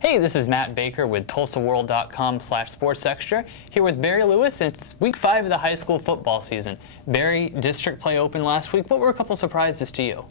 Hey, this is Matt Baker with TulsaWorld.com/SportsExtra here with Barry Lewis. It's week 5 of the high school football season. Barry, district play opened last week. What were a couple surprises to you?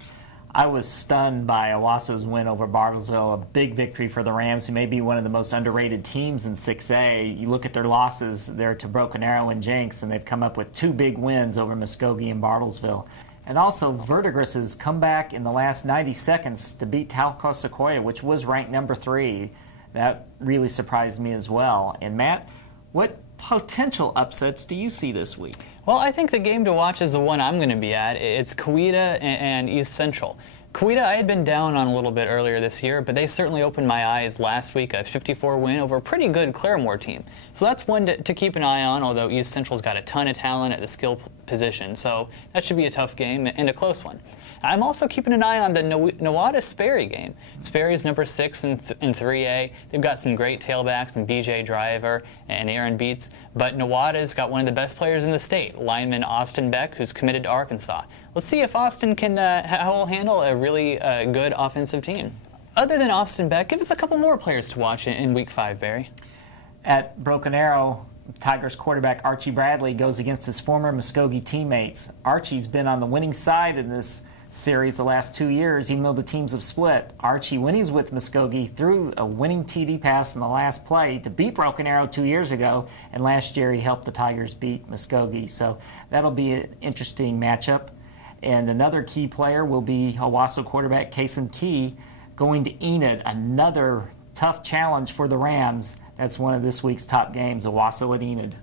I was stunned by Owasso's win over Bartlesville, a big victory for the Rams, who may be one of the most underrated teams in 6A. You look at their losses, they're to Broken Arrow and Jenks, and they've come up with 2 big wins over Muskogee and Bartlesville. And also, Verdigris has come back in the last 90 seconds to beat Tahlequah Sequoyah, which was ranked number 3. That really surprised me as well. And Matt, what potential upsets do you see this week? Well, I think the game to watch is the one I'm going to be at. It's Coweta and East Central. Coweta I had been down on a little bit earlier this year, but they certainly opened my eyes last week, a 54 win over a pretty good Claremore team. So that's one to keep an eye on, although East Central's got a ton of talent at the skill position. So that should be a tough game and a close one. I'm also keeping an eye on the Nowata-Sperry game. Sperry's number 6 in 3A. They've got some great tailbacks and BJ Driver and Aaron Beats, but Nowata's got one of the best players in the state, lineman Austin Beck, who's committed to Arkansas. Let's see if Austin can handle a really good offensive team. Other than Austin Beck, give us a couple more players to watch in week 5, Barry. At Broken Arrow, Tigers quarterback Archie Bradley goes against his former Muskogee teammates. Archie's been on the winning side in this series the last 2 years, even though the teams have split. Archie, when he's with Muskogee, threw a winning TD pass in the last play to beat Broken Arrow 2 years ago, and last year he helped the Tigers beat Muskogee. So that'll be an interesting matchup. And another key player will be Owasso quarterback Kason Key going to Enid, another tough challenge for the Rams. That's one of this week's top games, Owasso at Enid.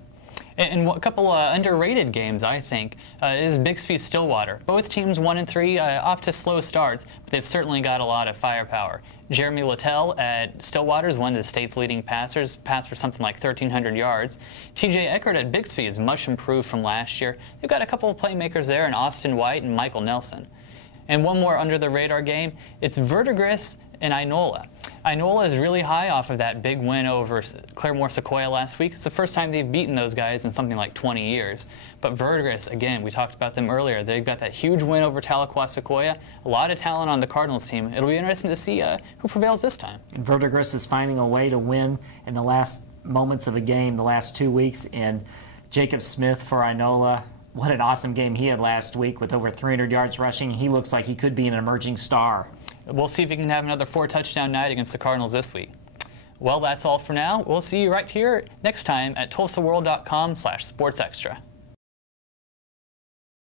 And a couple underrated games, I think, is Bixby-Stillwater. Both teams 1 and 3, off to slow starts, but they've certainly got a lot of firepower. Jeremy Littell at Stillwater is one of the state's leading passers, passed for something like 1,300 yards. TJ Eckert at Bixby is much improved from last year. They've got a couple of playmakers there in Austin White and Michael Nelson. And one more under-the-radar game, it's Verdigris and Inola. Inola is really high off of that big win over Claremore Sequoyah last week. It's the first time they've beaten those guys in something like 20 years. But Verdigris, again, we talked about them earlier. They've got that huge win over Tahlequah Sequoyah. A lot of talent on the Cardinals team. It'll be interesting to see who prevails this time. And Verdigris is finding a way to win in the last moments of a game, the last 2 weeks. And Jacob Smith for Inola, what an awesome game he had last week with over 300 yards rushing. He looks like he could be an emerging star. We'll see if he can have another 4-touchdown night against the Cardinals this week. Well, that's all for now. We'll see you right here next time at TulsaWorld.com/SportsExtra.